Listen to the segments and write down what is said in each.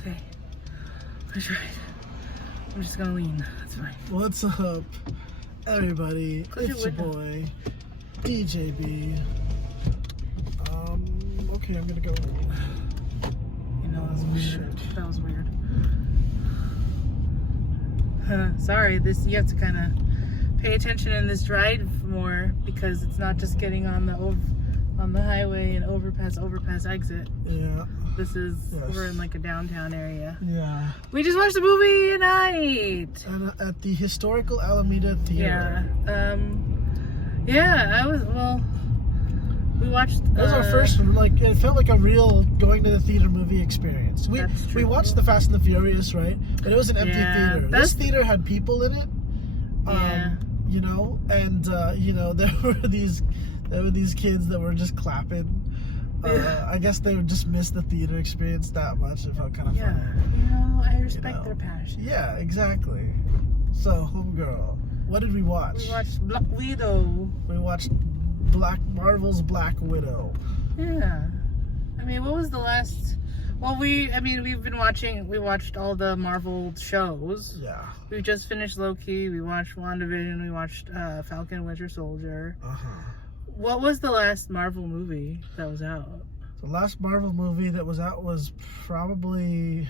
Okay. I tried. I'm just gonna lean. That's fine. What's up, everybody? It's your boy, DJB. Okay, I'm gonna go. You know, that was weird. That was weird. Sorry, you have to kind of pay attention in this ride more because it's not just getting on the highway and overpass exit. Yeah. This is we're in like a downtown area. Yeah. We just watched a movie tonight. And at the historical Alameda Theater. Yeah. We watched. That was our first. It felt like a real going to the theater movie experience. We watched the Fast and the Furious, right? But it was an empty theater. This theater had people in it. You know, and there were these kids that were just clapping. I guess they just missed the theater experience that much. It felt kind of funny. I respect their passion. Yeah, exactly. So, homegirl, what did we watch? We watched Black Widow. We watched Marvel's Black Widow. Yeah. I mean, what was the last... Well, we watched all the Marvel shows. Yeah. We just finished Loki. We watched WandaVision. We watched Falcon and Winter Soldier. What was the last Marvel movie that was out? The last Marvel movie that was out was probably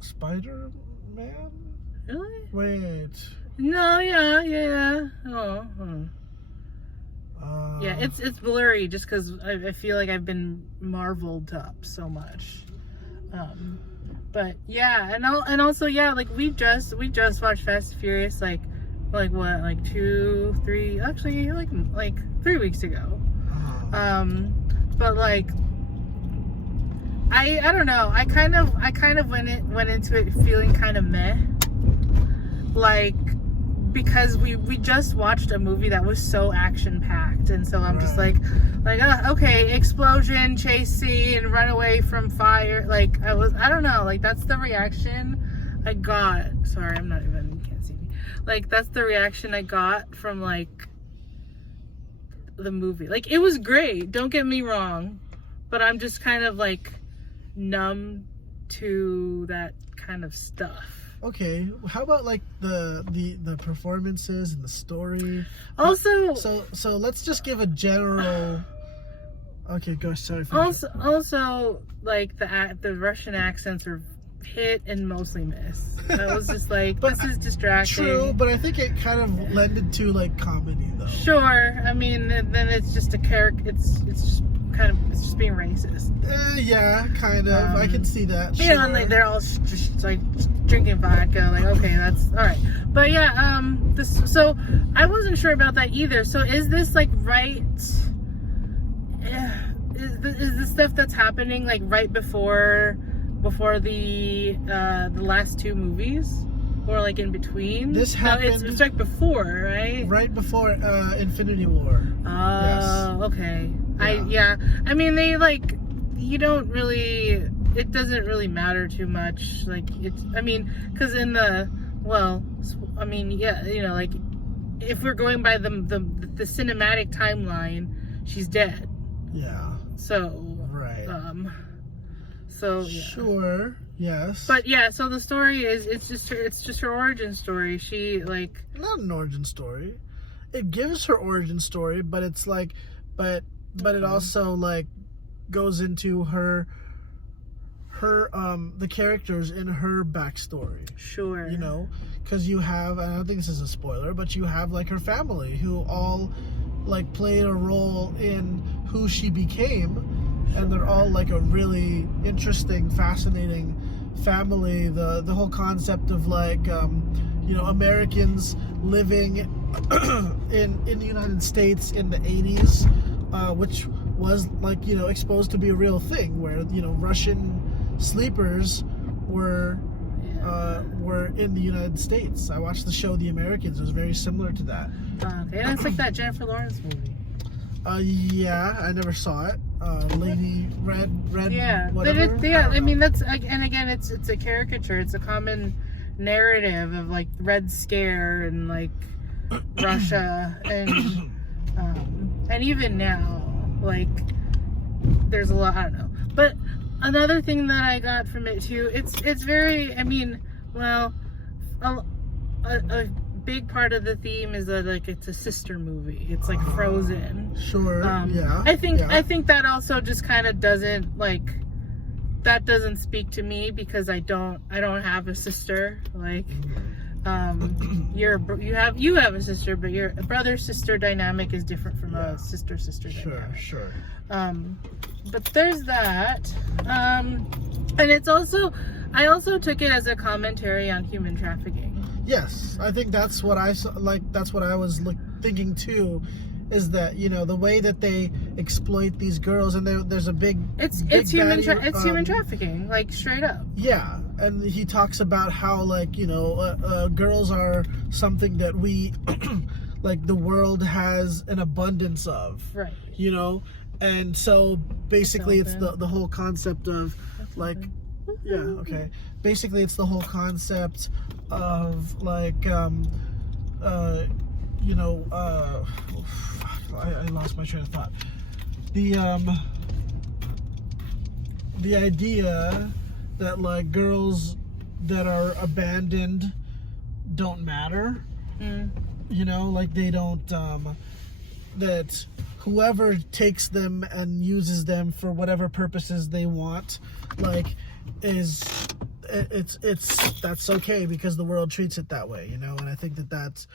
Spider-Man? Really? Wait. No, yeah. Oh. Yeah, it's blurry just because I feel like I've been marveled up so much. But yeah, and also like we just watched Fast and Furious like 3 weeks ago. But like I don't know. I kind of went into it feeling kind of meh. Like, because we just watched a movie that was so action packed, and so I'm just like okay, explosion, chase scene, run away from fire. Like I don't know, like that's the reaction I got. Sorry, you can't see me. Like that's the reaction I got from like the movie. Like it was great, don't get me wrong, but I'm just kind of like numb to that kind of stuff. Okay, how about like the performances and the story? Also, so let's just give a general. Okay, go. Sorry. Also, like the Russian accents were hit and mostly miss. I was just like, this is distracting. True, but I think it kind of lended to like comedy though. Sure, I mean, then it's just a character. It's just being racist. Yeah, kind of. I can see that. Yeah, sure. And like they're all just like drinking vodka. Like, okay, that's all right. But yeah, so I wasn't sure about that either. So is this like right? Is this stuff that's happening like right before the last two movies? Or like in between? This happened. It's like before, right? Right before Infinity War. Oh, yes. Okay. Yeah. I mean, they like, you don't really, it doesn't really matter too much. Like because like if we're going by the cinematic timeline, she's dead. Yeah. So. Right. So yeah. Sure. Yes. But yeah, so the story is it's just her origin story. She like not an origin story. It gives her origin story, but it's like but it also like goes into her the characters in her backstory. Sure. You know, because you have, and I don't think this is a spoiler, but you have like her family who all like played a role in who she became. And they're all like a really interesting, fascinating family. The whole concept of like, Americans living in the United States in the 80s, which was like, exposed to be a real thing where, Russian sleepers were in the United States. I watched the show The Americans. It was very similar to that. Okay, and it's like that Jennifer Lawrence movie. Yeah, I never saw it. Lady Red. Yeah, whatever. But I mean that's, and again, it's a caricature. It's a common narrative of like Red Scare and like Russia and even now, like there's a lot. I don't know, But another thing that I got from it too, it's very, I mean, well, a big part of the theme is that like it's a sister movie. It's like Frozen. Sure. Yeah. I think that also just kind of doesn't like, that doesn't speak to me because I don't have a sister. Like, you have a sister, but your brother sister dynamic is different from a sister dynamic. Sure. But there's that. And it's also, I also took it as a commentary on human trafficking. Yes, I think that's what I like. That's what I was thinking too, is that, you know, the way that they exploit these girls, and there's a big it's human trafficking, like straight up. Yeah, and he talks about how, like, you know, girls are something that we like the world has an abundance of, right? You know, and so basically it's the whole concept of like. Yeah, okay. Basically, it's the whole concept of like, you know, I lost my train of thought. The idea that like girls that are abandoned don't matter. You know, like they don't. That whoever takes them and uses them for whatever purposes they want, like. That's okay because the world treats it that way, you know. And I think that's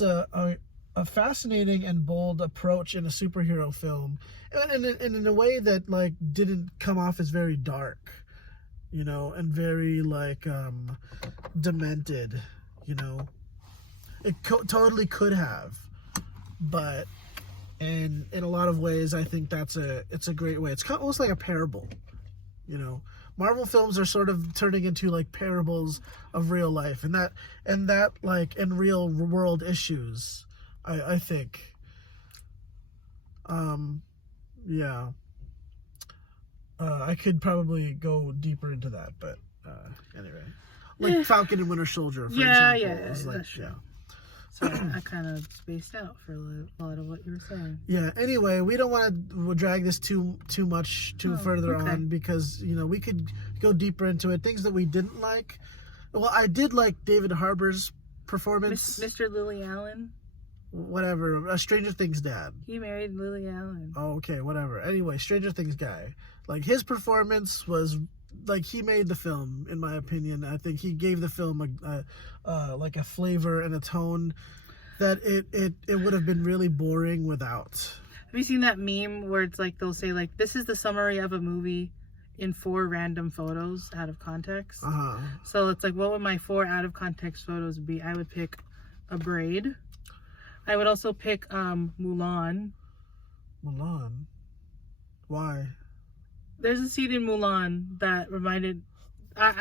a fascinating and bold approach in a superhero film, and in a way that like didn't come off as very dark, you know, and very like demented, you know. It totally could have, but in a lot of ways I think it's a great way. It's kind of almost like a parable, you know. Marvel films are sort of turning into like parables of real life, and that like in real world issues. I think. Yeah. I could probably go deeper into that, but anyway, like Falcon and Winter Soldier. For example, is like, that's true. So I kind of spaced out for a lot of what you were saying. Yeah. Anyway, we don't want to drag this too much further on, because, you know, we could go deeper into it. Things that we didn't like. Well, I did like David Harbour's performance. Mr. Lily Allen. Whatever. Stranger Things dad. He married Lily Allen. Oh, okay. Whatever. Anyway, Stranger Things guy. Like, his performance was like, he made the film, in my opinion. I think he gave the film like a flavor and a tone that it would have been really boring without. Have you seen that meme where it's like, they'll say like, this is the summary of a movie in 4 random photos out of context? So it's like, what would my 4 out of context photos be? I would pick a braid. I would also pick Mulan. Mulan? Why? There's a scene in Mulan that reminded...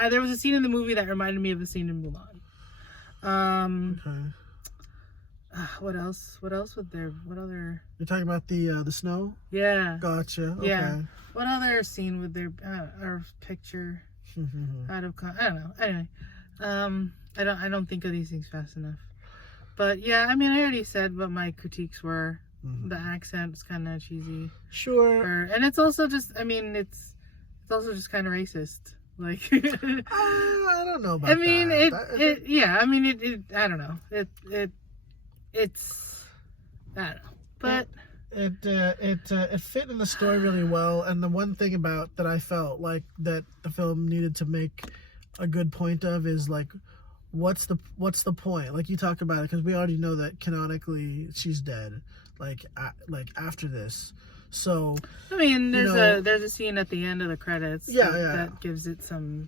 there was a scene in the movie that reminded me of the scene in Mulan. Okay. What else? What else would there... What other... You're talking about the snow? Yeah. Gotcha. Okay. Yeah. What other scene would there... or picture out of... I don't know. Anyway. I don't think of these things fast enough. But yeah, I mean, I already said what my critiques were. The accent's kind of cheesy. Sure. And it's also just, I mean, it's also just kind of racist. Like, I don't know about I mean, that. yeah, I mean, I don't know. It's, I don't know. But it fit in the story really well. And the one thing about that I felt like that the film needed to make a good point of is like, what's the point? Like you talked about it, because we already know that canonically she's dead. Like after this, so I mean, there's a scene at the end of the credits. That gives it some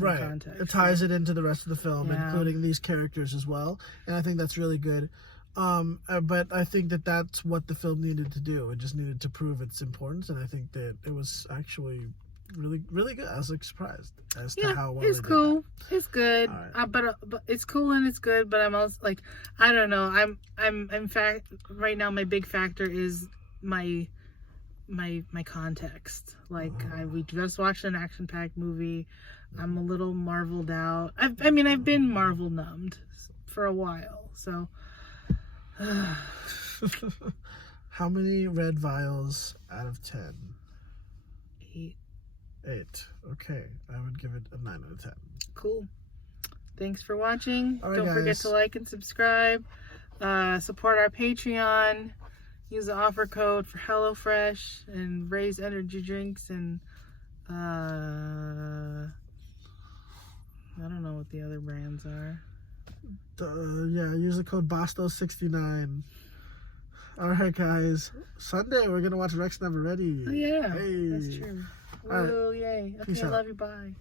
right. context. It ties it into the rest of the film, including these characters as well, and I think that's really good. But I think that that's what the film needed to do. It just needed to prove its importance, and I think that it was actually really, really good. I was like surprised as to how well it's cool. It's good. Right. But it's cool and it's good. But I'm also like, I don't know. I'm in fact right now my big factor is my context. Like we just watched an action-packed movie. I'm a little marveled out. I've been Marvel numbed for a while. So how many red vials out of 10? 8. 8. Okay, I would give it a 9 out of 10. Cool. Thanks for watching. All right, Don't forget to like and subscribe. Support our Patreon. Use the offer code for HelloFresh and Ray's energy drinks, and I don't know what the other brands are. Yeah, use the code BOSTO69. Alright, guys. Sunday, we're going to watch Rex Never Ready. Oh, yeah. Hey. That's true. All right. Woo, yay. Okay, Peace out. love you. Bye.